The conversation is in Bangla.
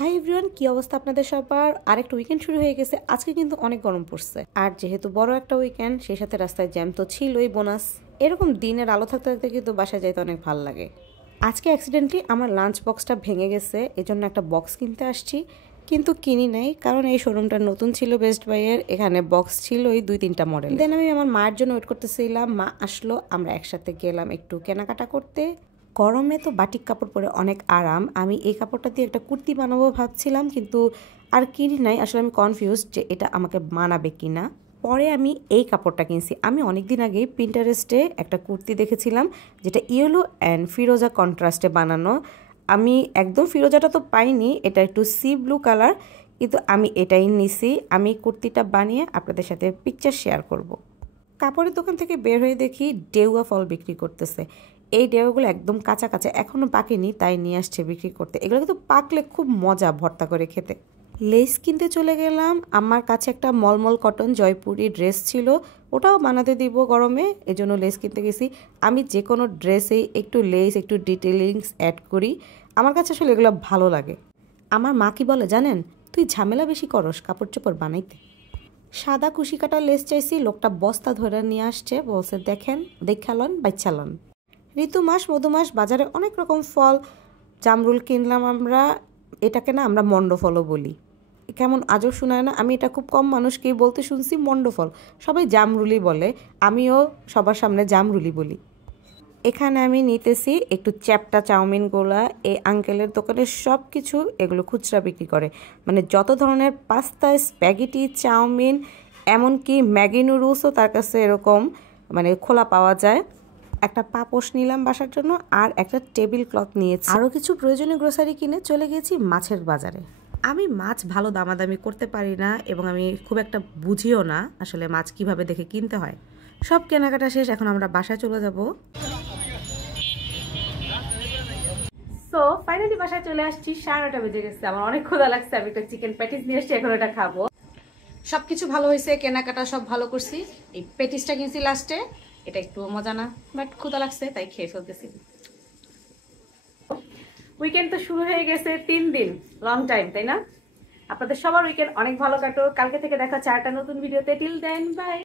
হাই এভরিওয়ান, কি অবস্থা আপনাদের সবার? আরেকটা উইকেন্ড শুরু হয়ে গেছে। আজকে কিন্তু অনেক গরম পড়ছে, আর যেহেতু বড় একটা উইকেন্ড, সেই সাথে রাস্তায় জ্যাম তো ছিলই, বোনাস। এরকম দিনের আলো থাকতে থাকতে কিন্তু বাসায় যাইতে অনেক ভালো লাগে। আজকে অ্যাক্সিডেন্টলি আমার লাঞ্চ বক্সটা ভেঙে গেছে, এজন্য একটা বক্স কিনতে আসছি, কিন্তু কিনি নাই, কারণ এই শোরুমটা নতুন ছিল বেস্ট বাইয়ের। এখানে বক্স ছিল ওই 2-3টা মডেল। দেন আমি আমার মায়ের জন্য ওয়েট করতেছিলাম, মা আসলো, আমরা একসাথে গেলাম একটু কেনাকাটা করতে। গরমে তো বাটিক কাপড় পরে অনেক আরাম। আমি এই কাপড়টা দিয়ে একটা কুর্তি বানাবো ভাবছিলাম, কিন্তু আর কিনি নাই। আসলে আমি কনফিউজ যে এটা আমাকে মানাবে কিনা। পরে আমি এই কাপড়টা কিনছি। আমি অনেক দিন আগেই পিন্টারেস্টে একটা কুর্তি দেখেছিলাম, যেটা ইয়েলো অ্যান্ড ফিরোজা কন্ট্রাস্টে বানানো। আমি একদম ফিরোজাটা তো পাইনি, এটা একটু সি ব্লু কালার, কিন্তু আমি এটাই নিছি। আমি কুর্তিটা বানিয়ে আপনাদের সাথে পিকচার শেয়ার করব। কাপড়ের দোকান থেকে বের হয়ে দেখি ডেউয়া ফল বিক্রি করতেছে। এই ডেউয়াগুলো একদম কাঁচা কাঁচা, এখনও পাকেনি, তাই নিয়ে আসছে বিক্রি করতে। এগুলো কিন্তু পাকলে খুব মজা ভর্তা করে খেতে। লেস কিনতে চলে গেলাম। আমার কাছে একটা মলমল কটন জয়পুরি ড্রেস ছিল, ওটাও বানাতে দিব গরমে, এজন্য লেস কিনতে গেছি। আমি যে কোনো ড্রেসে একটু লেস, একটু ডিটেলিংস অ্যাড করি, আমার কাছে আসলে এগুলো ভালো লাগে। আমার মা কি বলে জানেন? তুই ঝামেলা বেশি করস কাপড় চোপড় বানাইতে। সাদা কুশি কাটা লেস চাইছি, লোকটা বস্তা ধরে নিয়ে আসছে, বলছে দেখেন, দেখালন বাচ্চালন। ঋতু মাস মধু মাস, বাজারে অনেক রকম ফল। জামরুল কিনলাম আমরা, এটাকে না আমরা মন্ডফলও বলি। কেমন আজব শোনায় না? আমি এটা খুব কম মানুষকেই বলতে শুনছি মন্ডফল, সবাই জামরুলি বলে, আমিও সবার সামনে জামরুলি বলি। এখানে আমি নিতেছি একটু চ্যাপটা চাউমিনগুলা। এই আঙ্কেলের দোকানে সব কিছু এগুলো খুচরা বিক্রি করে, মানে যত ধরনের পাস্তা, স্প্যাগেটি, চাউমিন, এমনকি ম্যাগি নুডলসও তার কাছে এরকম মানে খোলা পাওয়া যায়। একটা পাপোশ নিলাম বাসার জন্য, আর একটা টেবিল ক্লথ নিয়েছি। আরও কিছু প্রয়োজনীয় গ্রোসারি কিনে চলে গেছি মাছের বাজারে। আমি মাছ ভালো দামাদামি করতে পারি না, এবং আমি খুব একটা বুঝিও না আসলে মাছ কিভাবে দেখে কিনতে হয়। সব কেনাকাটা শেষ, এখন আমরা বাসায় চলে যাব। সো ফাইনালি বাসায় চলে আসছি, 9:30 বেজে গেছে। আমার অনেক ক্ষুধা লাগছে, আমি একটা চিকেন প্যাটিস নিয়ে এসেছি, এখন এটা খাবো। সবকিছু ভালো হয়েছে, কেনাকাটা সব ভালো করছি। এই প্যাটিসটা কিনছি লাস্টে, এটা একটু মজা না, বাট ক্ষুধা লাগছে তাই খেয়ে ফেলতেছি। উইকেন্ড তো শুরু হয়ে গেছে, 3 দিন, লং টাইম, তাই না? আপনাদের সবার উইকেন্ড অনেক ভালো কাটো। কালকে থেকে দেখা 4টা নতুন ভিডিওতে। Till then, by.